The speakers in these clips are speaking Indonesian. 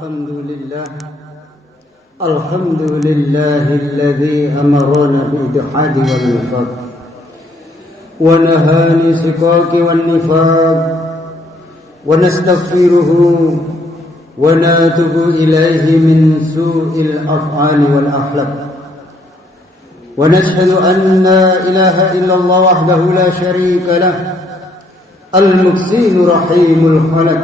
الحمد لله الذي أمرنا بالإلحاد والنفاق ونهى عن الشقاق والنفاق ونستغفره ونتوب إليه من سوء الأفعال والأخلاق ونشهد أن لا إله إلا الله وحده لا شريك له المحسن رحيم الخلق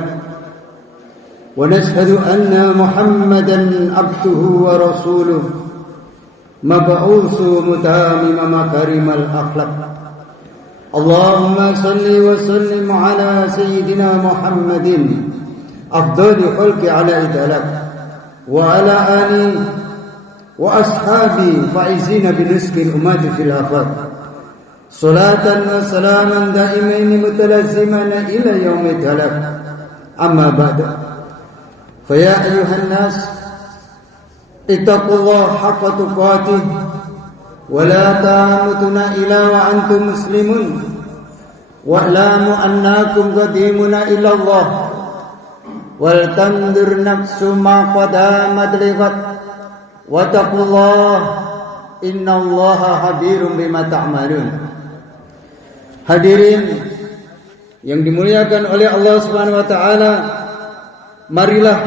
ونشهد أن محمدا عبده ورسوله مبعوث متمم مكارم الأخلاق اللهم صل وسلم على سيدنا محمد أفضل خلق على إطلاق وعلى آله وأصحابه فائزين برزق الأمة في الآفاق صلاة وسلاما دائمين متلازمان إلى يوم التلاق أما بعد فيا أيها الناس اتقوا الله حق تقاته ولا تموتن إلا وأنتم مسلمون واعلموا أنكم قديمون إلى الله ولتنظر نفس ما قدمت لغد واتقوا الله إن الله خبير بما تعملون. Hadirin yang dimuliakan oleh Allah Subhanahu wa taala, marilah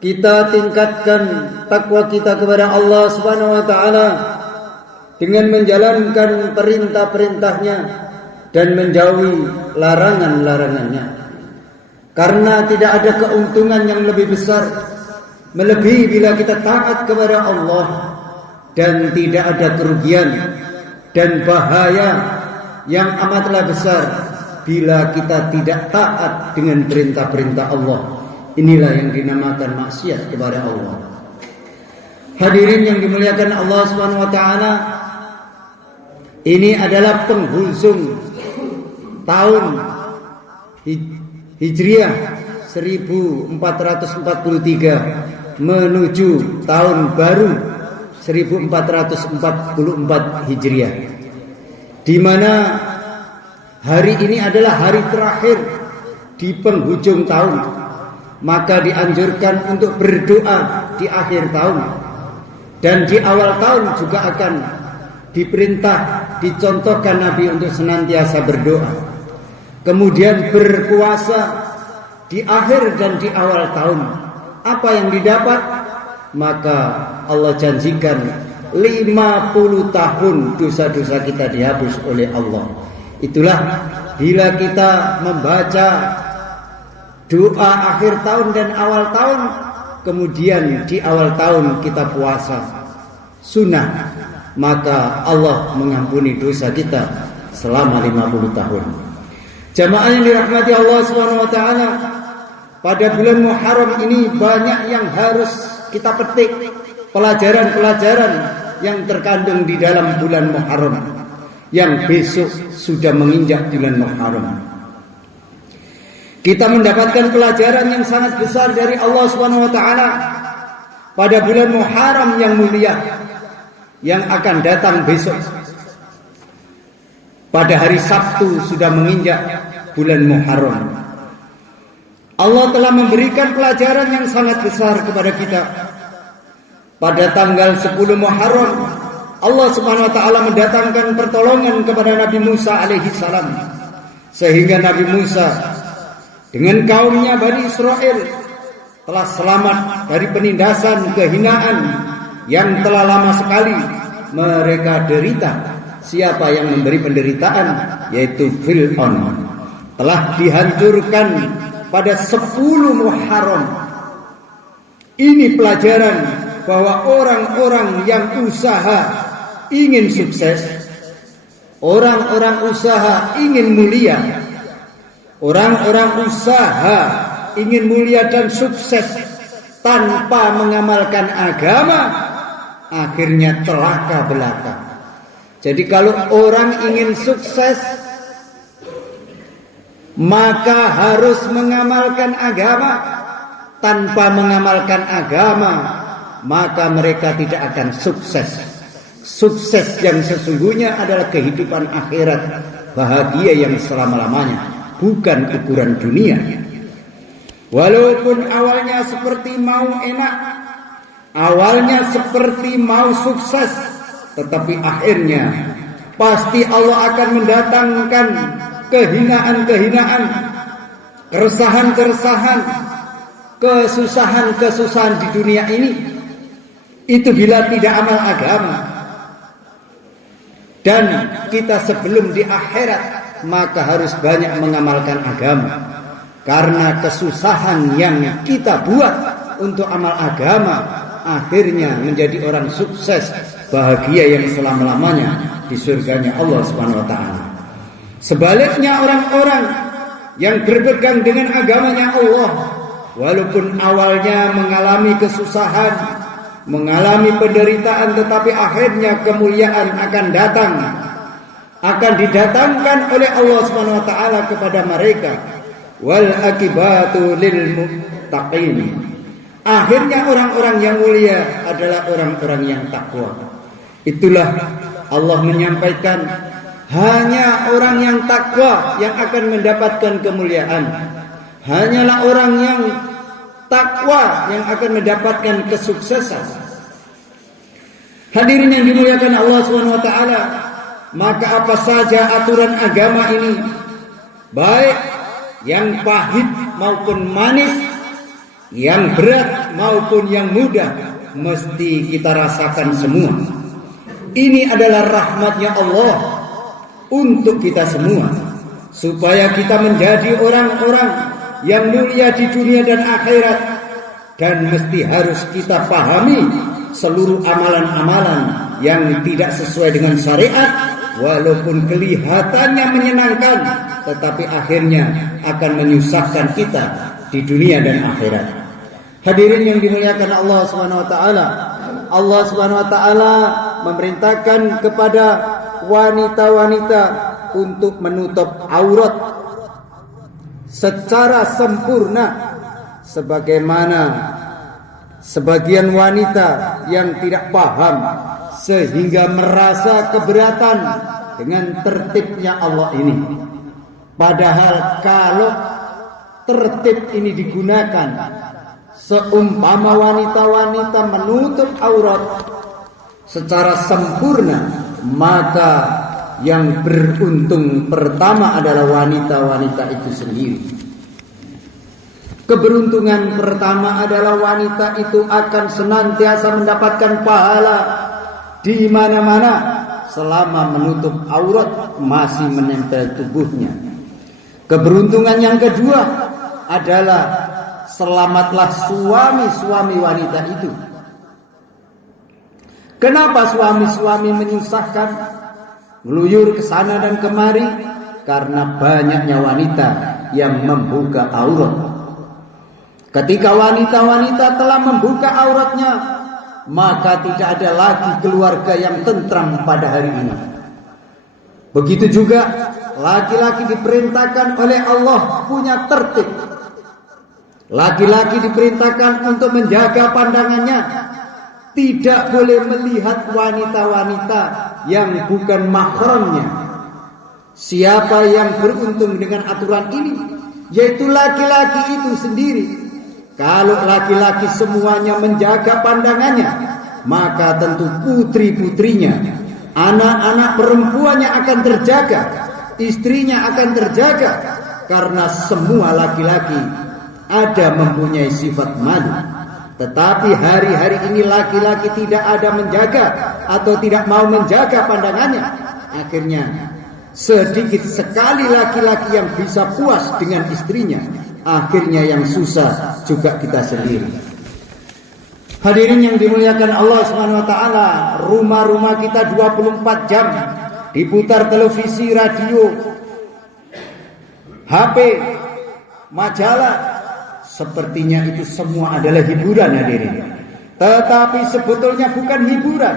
kita tingkatkan takwa kita kepada Allah Subhanahu wa taala dengan menjalankan perintah-perintahnya dan menjauhi larangan-larangannya. Karena tidak ada keuntungan yang lebih besar melebihi bila kita taat kepada Allah, dan tidak ada kerugian dan bahaya yang amatlah besar bila kita tidak taat dengan perintah-perintah Allah. Inilah yang dinamakan maksiat kepada Allah. Hadirin yang dimuliakan Allah Subhanahu wa taala, ini adalah penghujung tahun Hijriah 1443 menuju tahun baru 1444 Hijriah, di mana hari ini adalah hari terakhir di penghujung tahun. Maka dianjurkan untuk berdoa di akhir tahun, dan di awal tahun juga akan diperintah, dicontohkan Nabi untuk senantiasa berdoa. Kemudian berpuasa di akhir dan di awal tahun. Apa yang didapat? Maka Allah janjikan 50 tahun dosa-dosa kita dihapus oleh Allah. Itulah bila kita membaca doa akhir tahun dan awal tahun, kemudian di awal tahun kita puasa sunnah, maka Allah mengampuni dosa kita selama 50 tahun. Jamaah yang dirahmati Allah Subhanahu wa taala, pada bulan Muharram ini banyak yang harus kita petik, pelajaran-pelajaran yang terkandung di dalam bulan Muharram yang besok sudah menginjak bulan Muharram. Kita mendapatkan pelajaran yang sangat besar dari Allah Subhanahu wa taala pada bulan Muharram yang mulia yang akan datang besok. Pada hari Sabtu sudah menginjak bulan Muharram. Allah telah memberikan pelajaran yang sangat besar kepada kita. Pada tanggal 10 Muharram, Allah Subhanahu wa taala mendatangkan pertolongan kepada Nabi Musa alaihi salam, sehingga Nabi Musa dengan kaumnya Bani Israel telah selamat dari penindasan, kehinaan yang telah lama sekali mereka derita. Siapa yang memberi penderitaan? Yaitu Fir'aun. Telah dihancurkan pada 10 Muharram. Ini pelajaran bahwa orang-orang yang usaha ingin sukses, orang-orang usaha ingin mulia, orang-orang usaha ingin mulia dan sukses tanpa mengamalkan agama, akhirnya celaka belaka. Jadi kalau orang ingin sukses, maka harus mengamalkan agama. Tanpa mengamalkan agama, maka mereka tidak akan sukses. Sukses yang sesungguhnya adalah kehidupan akhirat, bahagia yang selama-lamanya, bukan ukuran dunia. Walaupun awalnya seperti mau enak, awalnya seperti mau sukses, tetapi akhirnya pasti Allah akan mendatangkan kehinaan-kehinaan, keresahan-keresahan, kesusahan-kesusahan di dunia ini. Itu bila tidak amal agama. Dan kita sebelum di akhirat maka harus banyak mengamalkan agama. Karena kesusahan yang kita buat untuk amal agama akhirnya menjadi orang sukses, bahagia yang selama-lamanya di surganya Allah Subhanahu wa taala. Sebaliknya orang-orang yang berpegang dengan agamanya Allah, walaupun awalnya mengalami kesusahan, mengalami penderitaan, tetapi akhirnya kemuliaan akan datang, akan didatangkan oleh Allah Subhanahu wa taala kepada mereka. Wal akibatu lil muttaqin. Akhirnya orang-orang yang mulia adalah orang-orang yang takwa. Itulah Allah menyampaikan, hanya orang yang takwa yang akan mendapatkan kemuliaan. Hanyalah orang yang takwa yang akan mendapatkan kesuksesan. Hadirin yang dimuliakan Allah Subhanahu wa taala, maka apa saja aturan agama ini, baik yang pahit maupun manis, yang berat maupun yang mudah, mesti kita rasakan semua. Ini adalah rahmatnya Allah untuk kita semua, supaya kita menjadi orang-orang yang mulia di dunia dan akhirat. Dan mesti harus kita pahami seluruh amalan-amalan yang tidak sesuai dengan syariat, walaupun kelihatannya menyenangkan, tetapi akhirnya akan menyusahkan kita di dunia dan akhirat. Hadirin yang dimuliakan Allah Subhanahu wa taala, Allah Subhanahu wa taala memerintahkan kepada wanita-wanita untuk menutup aurat secara sempurna, sebagaimana sebagian wanita yang tidak paham sehingga merasa keberatan dengan tertibnya Allah ini. Padahal kalau tertib ini digunakan, seumpama wanita-wanita menutup aurat secara sempurna, maka yang beruntung pertama adalah wanita-wanita itu sendiri. Keberuntungan pertama adalah wanita itu akan senantiasa mendapatkan pahala di mana-mana selama menutup aurat masih menempel tubuhnya. Keberuntungan yang kedua adalah selamatlah suami-suami wanita itu. Kenapa suami-suami menyusahkan, meluyur ke sana dan kemari? Karena banyaknya wanita yang membuka aurat. Ketika wanita-wanita telah membuka auratnya, maka tidak ada lagi keluarga yang tentram pada hari ini. Begitu juga laki-laki diperintahkan oleh Allah punya tertib. Laki-laki diperintahkan untuk menjaga pandangannya, tidak boleh melihat wanita-wanita yang bukan mahramnya. Siapa yang beruntung dengan aturan ini? Yaitu laki-laki itu sendiri. Kalau laki-laki semuanya menjaga pandangannya, maka tentu putri-putrinya, anak-anak perempuannya akan terjaga, istrinya akan terjaga. Karena semua laki-laki ada mempunyai sifat malu. Tetapi hari-hari ini laki-laki tidak ada menjaga atau tidak mau menjaga pandangannya. Akhirnya sedikit sekali laki-laki yang bisa puas dengan istrinya. Akhirnya yang susah juga kita sendiri. Hadirin yang dimuliakan Allah Subhanahu wa taala, rumah-rumah kita 24 jam diputar televisi, radio, HP, majalah. Sepertinya itu semua adalah hiburan, hadirin. Tetapi sebetulnya bukan hiburan,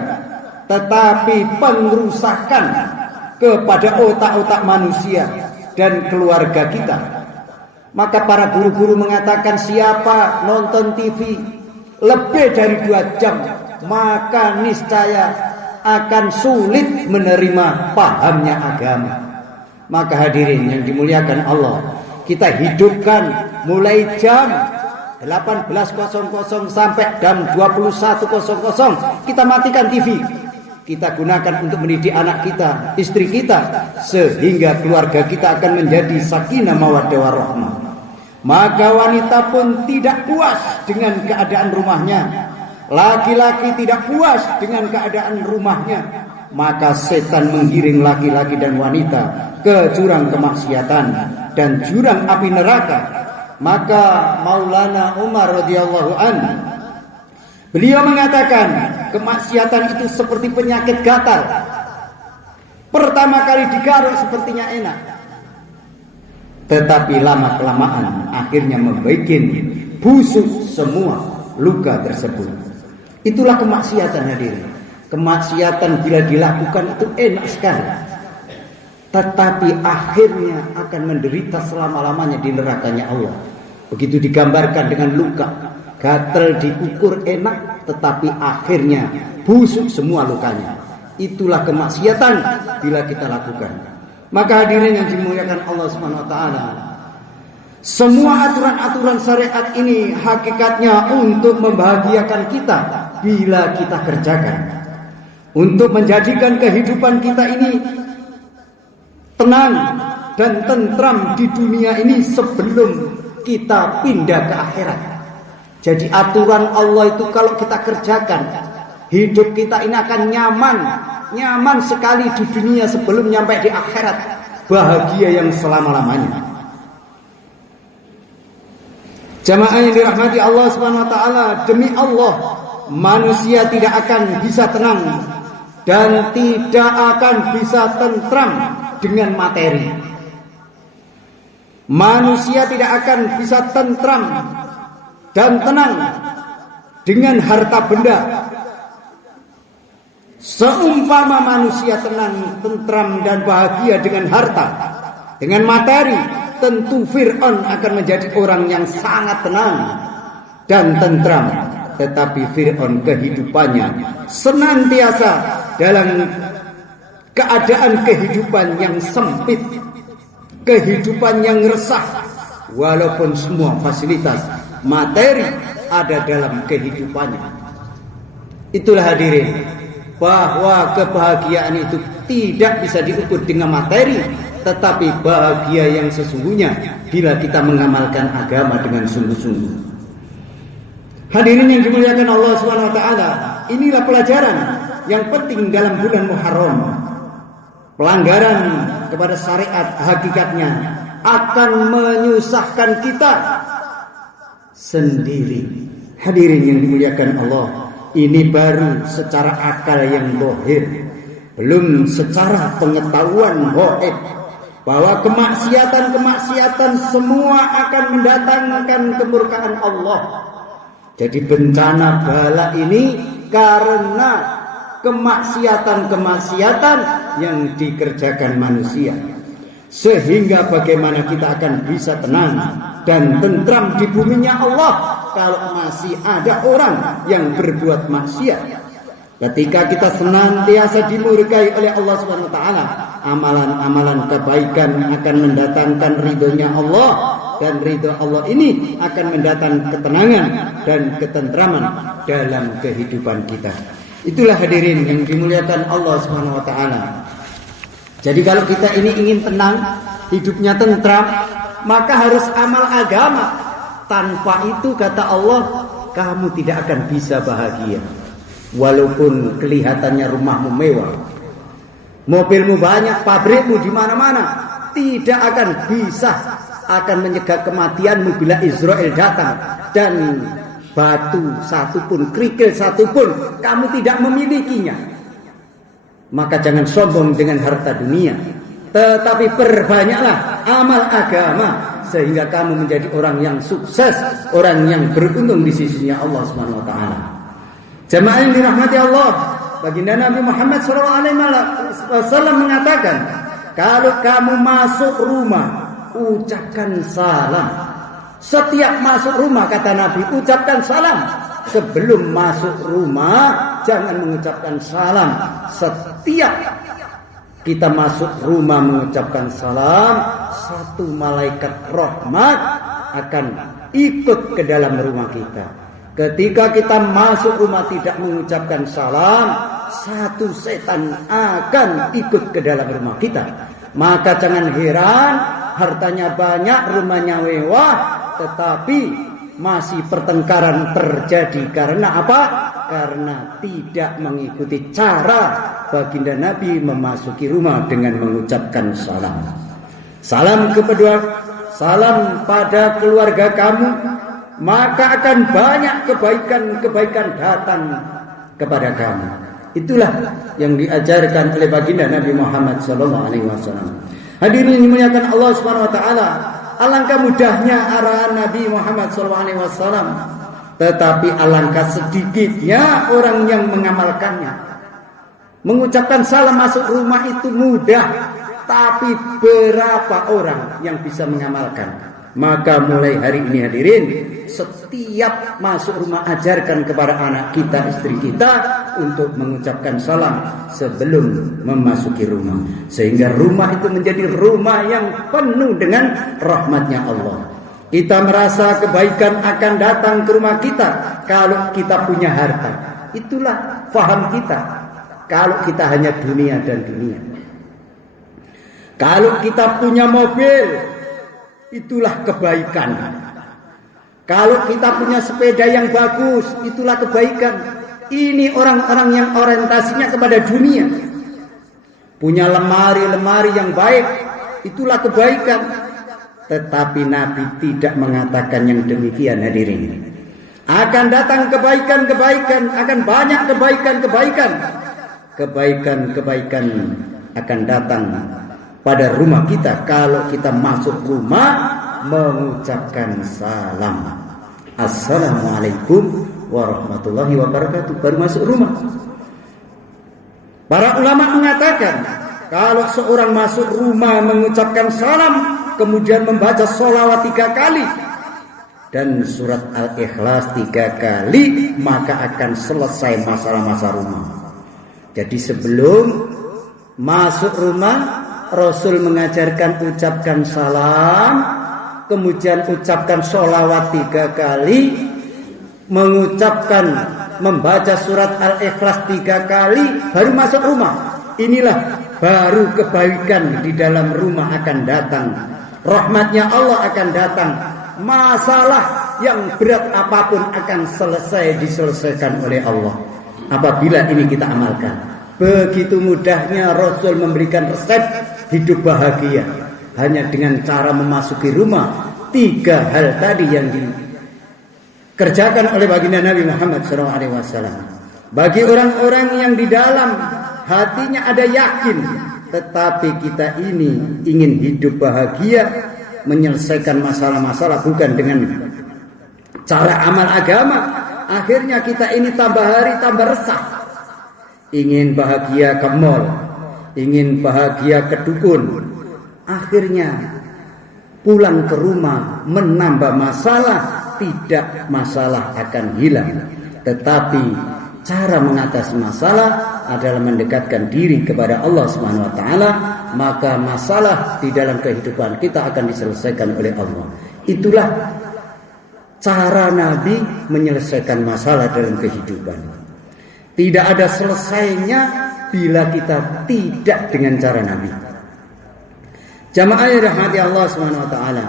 tetapi pengrusakan kepada otak-otak manusia dan keluarga kita. Maka para guru-guru mengatakan, siapa nonton TV lebih dari 2 jam, maka niscaya akan sulit menerima pahamnya agama. Maka hadirin yang dimuliakan Allah, kita hidupkan mulai jam 18.00 sampai jam 21.00 kita matikan TV. Kita gunakan untuk mendidik anak kita, istri kita, sehingga keluarga kita akan menjadi sakinah mawaddah warahmah. Maka wanita pun tidak puas dengan keadaan rumahnya, laki-laki tidak puas dengan keadaan rumahnya, maka setan menggiring laki-laki dan wanita ke jurang kemaksiatan dan jurang api neraka. Maka Maulana Umar radhiyallahu anhu, beliau mengatakan, kemaksiatan itu seperti penyakit gatal. Pertama kali digaruk sepertinya enak, tetapi lama-kelamaan akhirnya membuat busuk semua luka tersebut. Itulah kemaksiatan, hadirin. Kemaksiatan bila dilakukan itu enak sekali, tetapi akhirnya akan menderita selama-lamanya di nerakanya Allah. Begitu digambarkan dengan luka, gatal diukur enak, tetapi akhirnya busuk semua lukanya. Itulah kemaksiatan bila kita lakukan. Maka hadirin yang dimuliakan Allah Subhanahu wa taala, semua aturan-aturan syariat ini hakikatnya untuk membahagiakan kita bila kita kerjakan, untuk menjadikan kehidupan kita ini tenang dan tentram di dunia ini sebelum kita pindah ke akhirat. Jadi aturan Allah itu kalau kita kerjakan, hidup kita ini akan nyaman sekali di dunia sebelum nyampe di akhirat, bahagia yang selama-lamanya. Jamaah yang dirahmati Allah Subhanahu wa taala, demi Allah, manusia tidak akan bisa tenang dan tidak akan bisa tentram dengan materi. Manusia tidak akan bisa tentram dan tenang dengan harta benda. Seumpama manusia tenang, tentram dan bahagia dengan harta, dengan materi, tentu Fir'aun akan menjadi orang yang sangat tenang dan tentram. Tetapi Fir'aun kehidupannya senantiasa dalam keadaan kehidupan yang sempit, kehidupan yang resah, walaupun semua fasilitas materi ada dalam kehidupannya. Itulah hadirin, bahwa kebahagiaan itu tidak bisa diukur dengan materi, tetapi bahagia yang sesungguhnya bila kita mengamalkan agama dengan sungguh-sungguh. Hadirin yang dimuliakan Allah Subhanahu wa taala, inilah pelajaran yang penting dalam bulan Muharram. Pelanggaran kepada syariat hakikatnya akan menyusahkan kita sendiri. Hadirin yang dimuliakan Allah, ini baru secara akal yang zahir, belum secara pengetahuan gaib, bahwa kemaksiatan semua akan mendatangkan kemurkaan Allah. Jadi bencana bala ini karena kemaksiatan yang dikerjakan manusia. Sehingga bagaimana kita akan bisa tenang dan tentram di buminya Allah kalau masih ada orang yang berbuat maksiat. Ketika kita senantiasa dimurkai oleh Allah Subhanahu wa taala, amalan-amalan kebaikan akan mendatangkan ridhonya Allah, dan ridho Allah ini akan mendatangkan ketenangan dan ketentraman dalam kehidupan kita. Itulah hadirin yang dimuliakan Allah Subhanahu wa taala. Jadi kalau kita ini ingin tenang, hidupnya tentram, maka harus amal agama. Tanpa itu kata Allah, kamu tidak akan bisa bahagia. Walaupun kelihatannya rumahmu mewah, mobilmu banyak, pabrikmu di mana-mana, tidak akan bisa, akan menyegah kematianmu bila Israel datang dan batu satupun, kerikil satupun kamu tidak memilikinya. Maka jangan sombong dengan harta dunia, tetapi perbanyaklah amal agama sehingga kamu menjadi orang yang sukses, orang yang beruntung di sisinya Allah Subhanahu wa taala. Jamaah yang dirahmati Allah, baginda Nabi Muhammad SAW mengatakan, kalau kamu masuk rumah, ucapkan salam. Setiap masuk rumah, kata Nabi, ucapkan salam. Sebelum masuk rumah, jangan mengucapkan salam. Setiap kita masuk rumah mengucapkan salam, satu malaikat rahmat akan ikut ke dalam rumah kita. Ketika kita masuk rumah tidak mengucapkan salam, satu setan akan ikut ke dalam rumah kita. Maka jangan heran, hartanya banyak, rumahnya mewah, tetapi masih pertengkaran terjadi. Karena apa? Karena tidak mengikuti cara baginda Nabi memasuki rumah dengan mengucapkan salam. Salam salam pada keluarga kamu, maka akan banyak kebaikan-kebaikan datang kepada kamu. Itulah yang diajarkan oleh baginda Nabi Muhammad SAW. Hadirin yang dimuliakan Allah Subhanahu Wa Taala, alangkah mudahnya arahan Nabi Muhammad SAW, tetapi alangkah sedikitnya orang yang mengamalkannya. Mengucapkan salam masuk rumah itu mudah, tapi berapa orang yang bisa mengamalkan? Maka mulai hari ini hadirin, setiap masuk rumah ajarkan kepada anak kita, istri kita untuk mengucapkan salam sebelum memasuki rumah. Sehingga rumah itu menjadi rumah yang penuh dengan rahmatnya Allah. Kita merasa kebaikan akan datang ke rumah kita kalau kita punya harta. Itulah faham kita. Kalau kita hanya dunia dan dunia. Kalau kita punya mobil, itulah kebaikan. Kalau kita punya sepeda yang bagus, itulah kebaikan. Ini orang-orang yang orientasinya kepada dunia. Punya lemari-lemari yang baik, itulah kebaikan. Tetapi Nabi tidak mengatakan yang demikian, hadirin. Akan datang kebaikan-kebaikan, akan banyak kebaikan-kebaikan. Kebaikan-kebaikan akan datang pada rumah kita kalau kita masuk rumah mengucapkan salam. Assalamualaikum warahmatullahi wabarakatuh. Baru masuk rumah. Para ulama mengatakan kalau seorang masuk rumah mengucapkan salam, kemudian membaca sholawat 3 kali dan surat Al-Ikhlas 3 kali, maka akan selesai masalah-masalah rumah. Jadi sebelum masuk rumah, Rasul mengajarkan ucapkan salam, kemudian ucapkan sholawat 3 kali, membaca surat Al-Ikhlas 3 kali, baru masuk rumah. Inilah baru kebaikan di dalam rumah akan datang. Rahmatnya Allah akan datang. Masalah yang berat apapun akan diselesaikan oleh Allah. Apabila ini kita amalkan. Begitu mudahnya Rasul memberikan resep hidup bahagia. Hanya dengan cara memasuki rumah. 3 hal tadi yang dikerjakan oleh baginda Nabi Muhammad SAW. Bagi orang-orang yang di dalam hatinya ada yakin, tetapi kita ini ingin hidup bahagia, menyelesaikan masalah-masalah bukan dengan cara amal agama. Akhirnya kita ini tambah hari tambah resah. Ingin bahagia ke mall, ingin bahagia ke dukun. Akhirnya pulang ke rumah menambah masalah. Tidak, masalah akan hilang. Tetapi cara mengatasi masalah adalah mendekatkan diri kepada Allah Subhanahu wa taala, maka masalah di dalam kehidupan kita akan diselesaikan oleh Allah. Itulah cara Nabi menyelesaikan masalah dalam kehidupan. Tidak ada selesainya bila kita tidak dengan cara Nabi. Jamaah yang dirahmati Allah Subhanahu wa taala,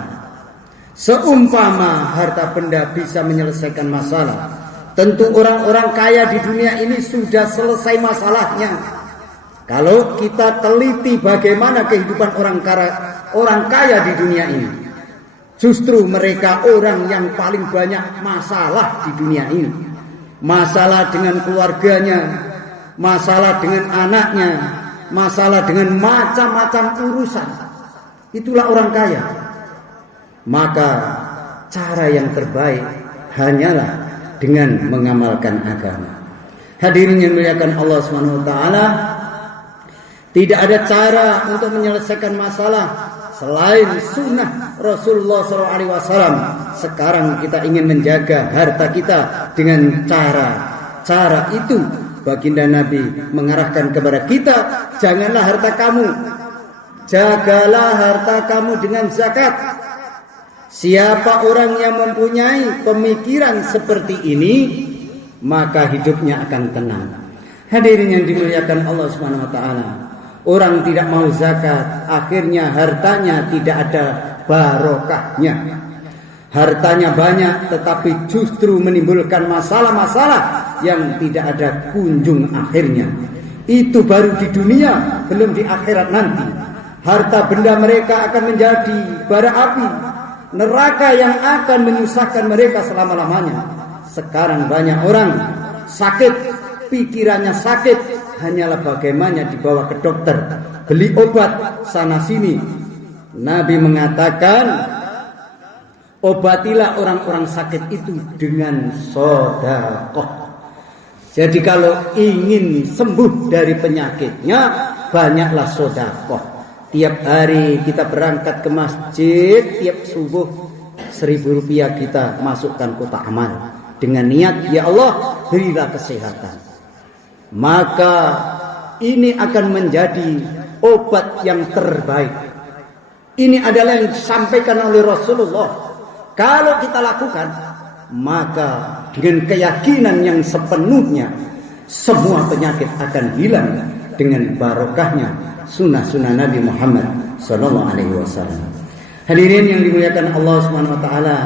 seumpama harta benda bisa menyelesaikan masalah, tentu orang-orang kaya di dunia ini sudah selesai masalahnya. Kalau kita teliti bagaimana kehidupan orang kaya di dunia ini, justru mereka orang yang paling banyak masalah di dunia ini. Masalah dengan keluarganya, masalah dengan anaknya, masalah dengan macam-macam urusan. Itulah orang kaya. Maka cara yang terbaik hanyalah dengan mengamalkan agama. Hadirin yang dimuliakan Allah Subhanahu wa taala, tidak ada cara untuk menyelesaikan masalah selain sunnah Rasulullah SAW. Sekarang kita ingin menjaga harta kita dengan cara itu. Baginda Nabi mengarahkan kepada kita, janganlah harta kamu, jagalah harta kamu dengan zakat. Siapa orang yang mempunyai pemikiran seperti ini, maka hidupnya akan tenang. Hadirin yang dimuliakan Allah Subhanahu wa taala. Orang tidak mau zakat, akhirnya hartanya tidak ada barokahnya. Hartanya banyak tetapi justru menimbulkan masalah-masalah yang tidak ada kunjung akhirnya. Itu baru di dunia, belum di akhirat nanti. Harta benda mereka akan menjadi bara api, neraka yang akan menyusahkan mereka selama-lamanya. Sekarang banyak orang sakit, pikirannya sakit, hanyalah bagaimana dibawa ke dokter, beli obat sana sini. Nabi mengatakan, obatilah orang-orang sakit itu dengan sedekah. Jadi kalau ingin sembuh dari penyakitnya, banyaklah sedekah. Tiap hari kita berangkat ke masjid, tiap subuh 1.000 rupiah kita masukkan kotak amal dengan niat, ya Allah berilah kesehatan. Maka ini akan menjadi obat yang terbaik. Ini adalah yang disampaikan oleh Rasulullah. Kalau kita lakukan, maka dengan keyakinan yang sepenuhnya, semua penyakit akan hilang dengan barokahnya sunnah-sunnah Nabi Muhammad SAW. Hadirin yang dimuliakan Allah Subhanahu wa taala,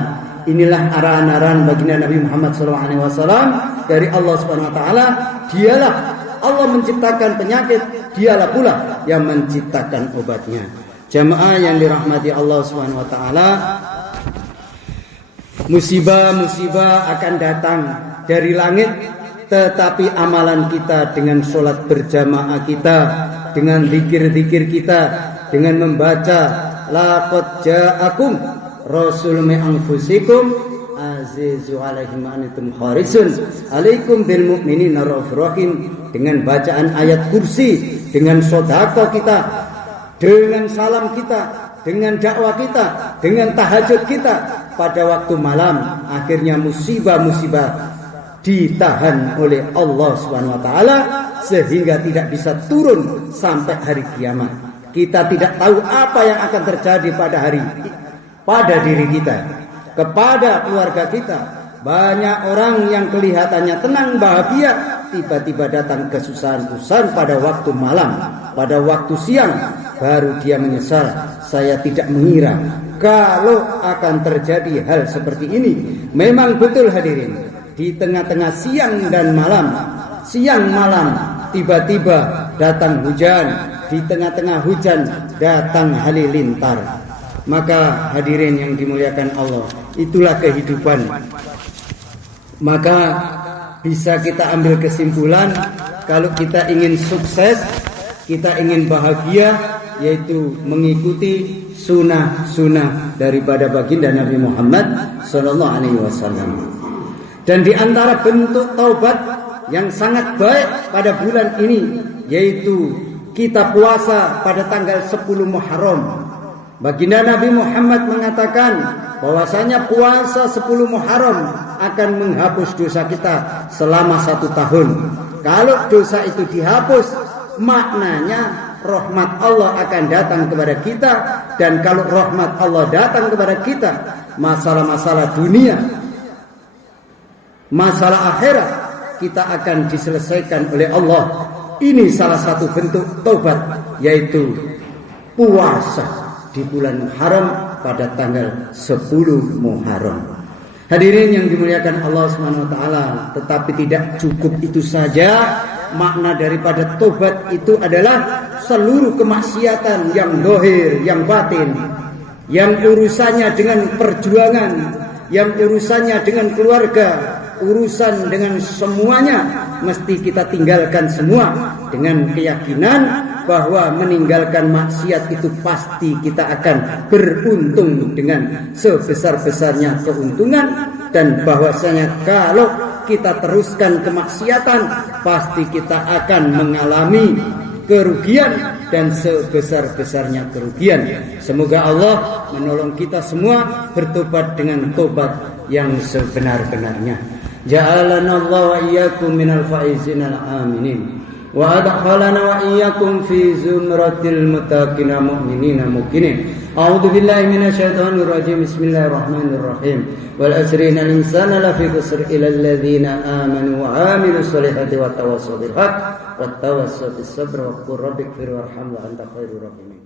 inilah arahan-arahan baginda Nabi Muhammad SAW dari Allah Subhanahu wa taala. Dialah Allah menciptakan penyakit, dialah pula yang menciptakan obatnya. Jamaah yang dirahmati Allah Subhanahu wa taala, musibah-musibah akan datang dari langit, tetapi amalan kita dengan sholat berjamaah kita, dengan zikir-zikir kita, dengan membaca laqad ja'akum rasulun min anfusikum azizu alaihi ma antum harisun alaikum bil mu'minina raufur rahim, dengan bacaan ayat kursi, dengan sedekah kita, dengan salam kita, dengan dakwah kita, dengan tahajud kita pada waktu malam, akhirnya musibah-musibah ditahan oleh Allah Subhanahu wa taala sehingga tidak bisa turun sampai hari kiamat. Kita tidak tahu apa yang akan terjadi pada diri kita, kepada keluarga kita. Banyak orang yang kelihatannya tenang, bahagia, tiba-tiba datang kesusahan-kesusahan pada waktu malam, pada waktu siang, baru dia menyesal. Saya tidak mengira kalau akan terjadi hal seperti ini. Memang betul hadirin, di tengah-tengah siang dan malam, siang malam tiba-tiba datang hujan, di tengah-tengah hujan datang halilintar. Maka hadirin yang dimuliakan Allah, itulah kehidupan. Maka bisa kita ambil kesimpulan, kalau kita ingin sukses, kita ingin bahagia, yaitu mengikuti sunnah-sunnah daripada baginda Nabi Muhammad SAW. Dan di antara bentuk taubat yang sangat baik pada bulan ini, yaitu kita puasa pada tanggal 10 Muharram. Baginda Nabi Muhammad mengatakan bahwasanya puasa 10 Muharram akan menghapus dosa kita selama 1 tahun. Kalau dosa itu dihapus, maknanya rahmat Allah akan datang kepada kita. Dan kalau rahmat Allah datang kepada kita, masalah-masalah dunia, masalah akhirat, kita akan diselesaikan oleh Allah. Ini salah satu bentuk taubat, yaitu puasa di bulan Muharram pada tanggal 10 Muharram. Hadirin yang dimuliakan Allah Subhanahu wa taala, tetapi tidak cukup itu saja. Makna daripada taubat itu adalah seluruh kemaksiatan yang zahir, yang batin, yang urusannya dengan perjuangan, yang urusannya dengan keluarga, urusan dengan semuanya, mesti kita tinggalkan semua dengan keyakinan bahwa meninggalkan maksiat itu pasti kita akan beruntung dengan sebesar-besarnya keuntungan, dan bahwasanya kalau kita teruskan kemaksiatan pasti kita akan mengalami kerugian dan sebesar-besarnya kerugian. Semoga Allah menolong kita semua bertobat dengan tobat yang sebenar-benarnya. Ja'alana Allah wa iyyakum minal faizin al aminin. وأدخلنا وإياكم في زمرة المتقين مؤمنين موقنين. أعوذ بالله من الشيطان الرجيم. بسم الله الرحمن الرحيم. والعصر إن الإنسان لفي خسر إلا الذين آمنوا وعملوا الصالحات وتواصوا بالحق وتواصوا بالصبر وقل رب اغفر وارحم وأنت خير الراحمين.